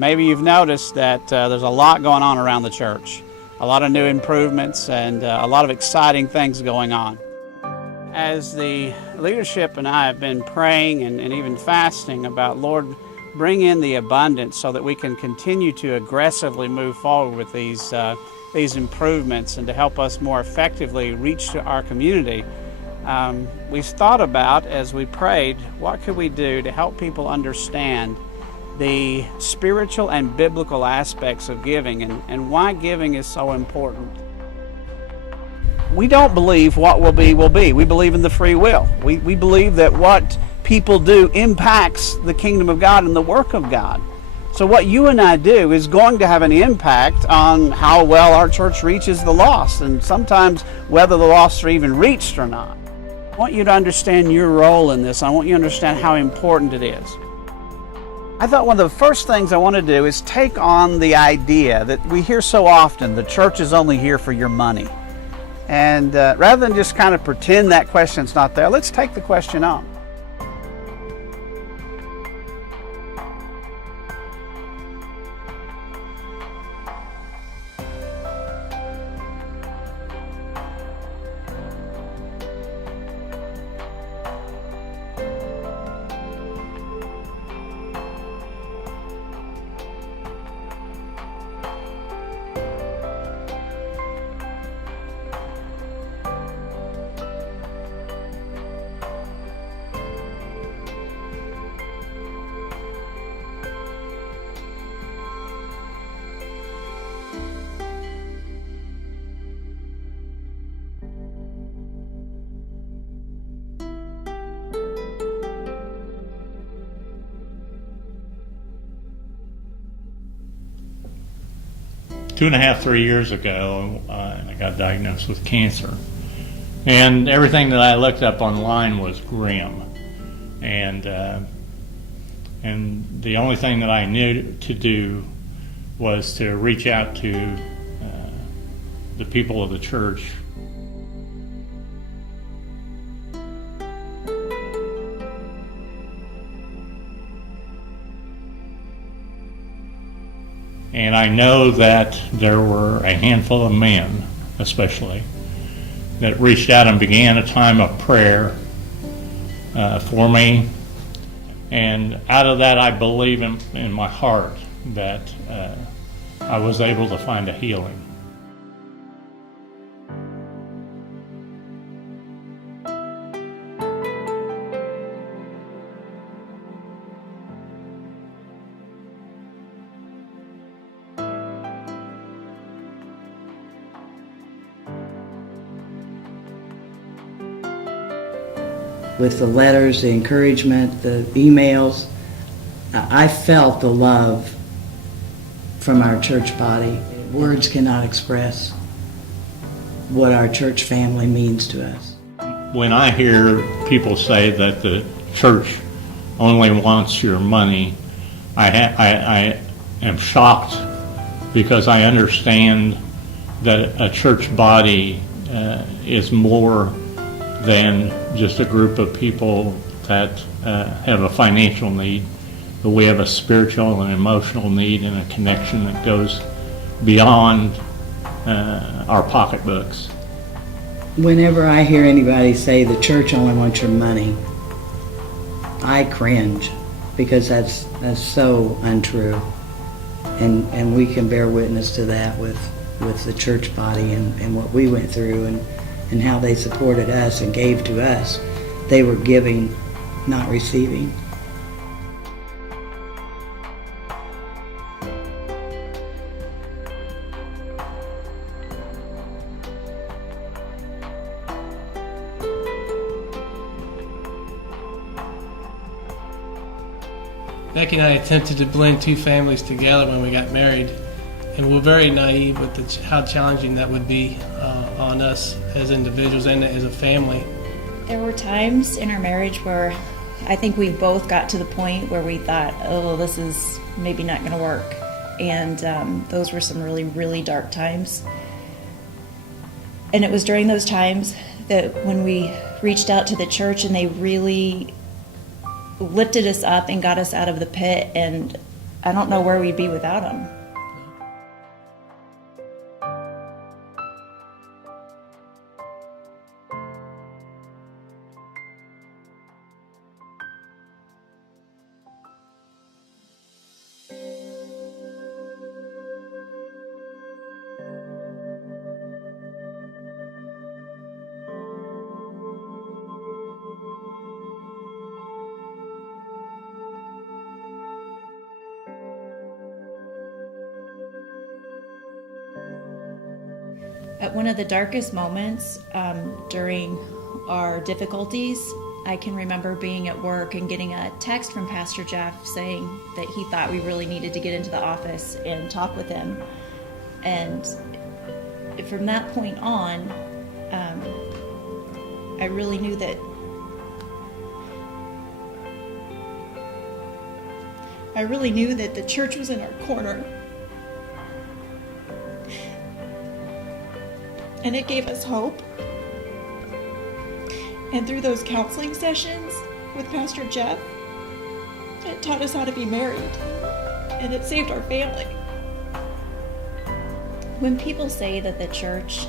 Maybe you've noticed that there's a lot going on around the church, a lot of new improvements and a lot of exciting things going on. As the leadership and I have been praying and even fasting about, Lord, bring in the abundance so that we can continue to aggressively move forward with these improvements and to help us more effectively reach our community. We thought about, as we prayed, what could we do to help people understand the spiritual and biblical aspects of giving and why giving is so important. We don't believe what will be will be. We believe in the free will. We believe that what people do impacts the kingdom of God and the work of God. So what you and I do is going to have an impact on how well our church reaches the lost, and sometimes whether the lost are even reached or not. I want you to understand your role in this. I want you to understand how important it is. I thought one of the first things I want to do is take on the idea that we hear so often, the church is only here for your money. And rather than just kind of pretend that question's not there, let's take the question on. Two and a half, 3 years ago, I got diagnosed with cancer. And everything that I looked up online was grim. And the only thing that I knew to do was to reach out to the people of the church. And I know that there were a handful of men, especially, that reached out and began a time of prayer for me. And out of that, I believe in my heart that I was able to find a healing. With the letters, the encouragement, the emails, I felt the love from our church body. Words cannot express what our church family means to us. When I hear people say that the church only wants your money, I am shocked, because I understand that a church body is more than just a group of people that have a financial need, but we have a spiritual and emotional need and a connection that goes beyond our pocketbooks. Whenever I hear anybody say the church only wants your money, I cringe, because that's so untrue. And we can bear witness to that with the church body and what we went through and how they supported us and gave to us. They were giving, not receiving. Becky and I attempted to blend two families together when we got married, and we're very naive with how challenging that would be on us as individuals and as a family. There were times in our marriage where I think we both got to the point where we thought, oh, this is maybe not going to work. And those were some really, really dark times. And it was during those times that when we reached out to the church and they really lifted us up and got us out of the pit and I don't know where we'd be without them. At one of the darkest moments during our difficulties, I can remember being at work and getting a text from Pastor Jeff saying that he thought we really needed to get into the office and talk with him. And from that point on, I really knew that the church was in our corner. And it gave us hope. And through those counseling sessions with Pastor Jeff, it taught us how to be married. And it saved our family. When people say that the church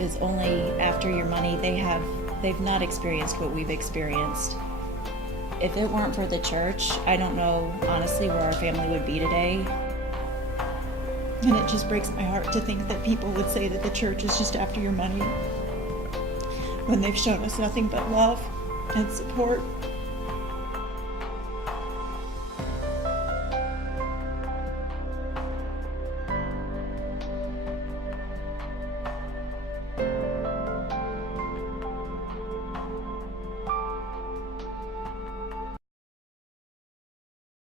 is only after your money, they've not experienced what we've experienced. If it weren't for the church, I don't know honestly where our family would be today. And it just breaks my heart to think that people would say that the church is just after your money when they've shown us nothing but love and support.